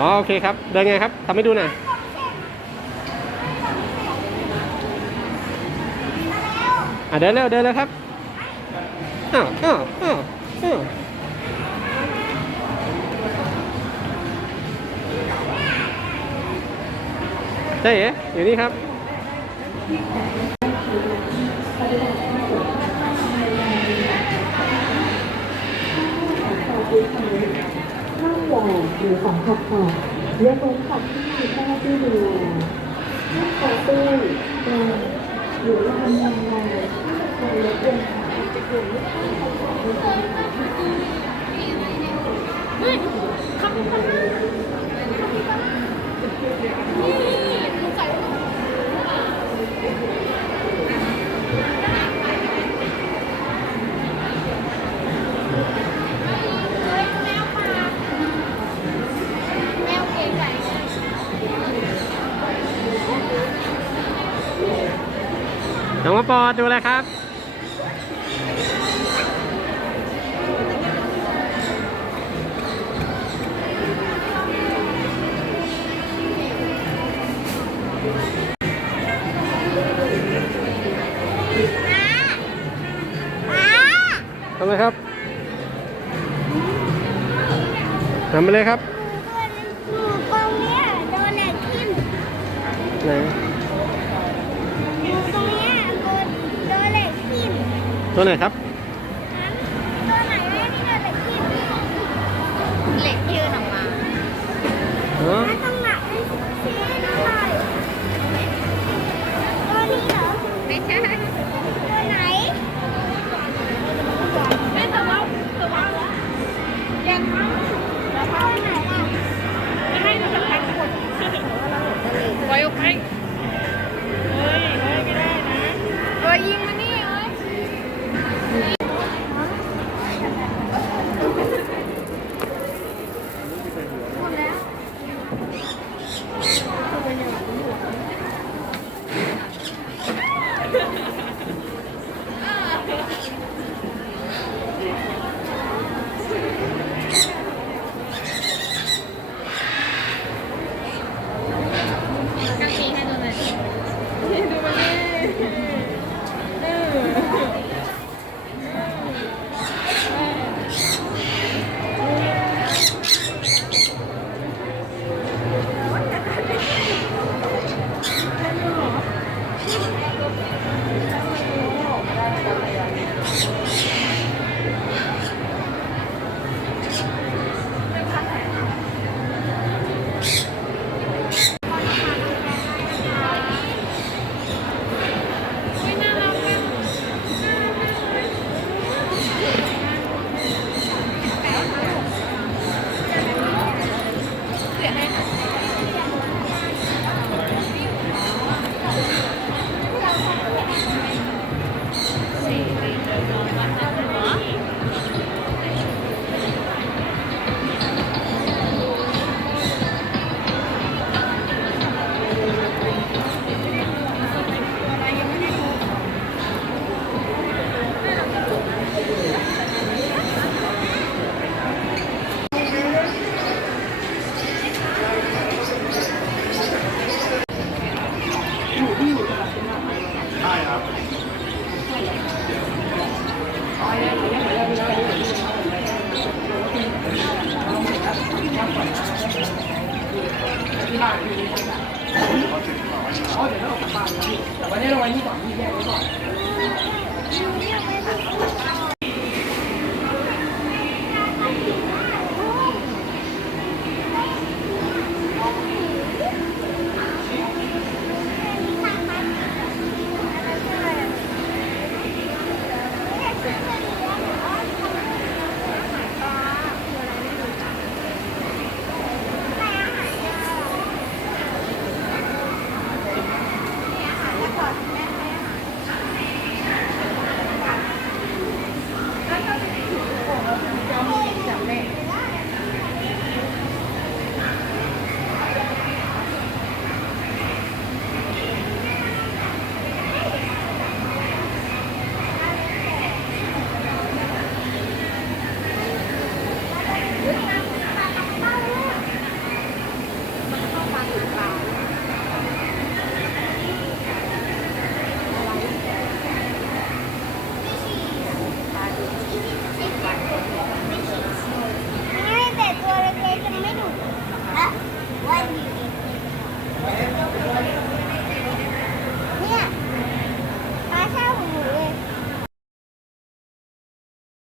อ๋อโอเคครับเดินไงครับทำให้ดูหน่อยเดินเร็วเดินเลยครับอ้าวอ้าวอ้าวอ้าวใช่เหรออยู่นี่ครับห้ามแหวนหรือของขัดขวางยกเว้นขัดที่มีเจ้าหน้าที่ดูแลห้ามต่อตู้เดินหรือทำงานในการลดเวลาจะกลุ่มลูกค้าของบริษัทน้องมาปอดูอะไรครับทำไมครับทำไปเลยครับหนูตรงเนี้ยโดนเหล็กทิ่มไหนหนูตรงเนี้ยโดนเหล็กทิ่มตัวไหนครับตัวไหนแม่ที่โดนเหล็กทิ่มเหล็กยื่นออกมาแล้วตรงไหนชี้ให้ดูหน่อยตัวนี้เหรอไม่ใช่ตัวไหนไม่ตัวว่ายังแล้วตัวไหนล่ะไม่ให้ดูสักครั้งคนที่เห็นว่าเราปล่อยออกไปเฮ้ยไม่ได้นะยิงมานี่เอ้ยหมดแล้ว ถึงปลา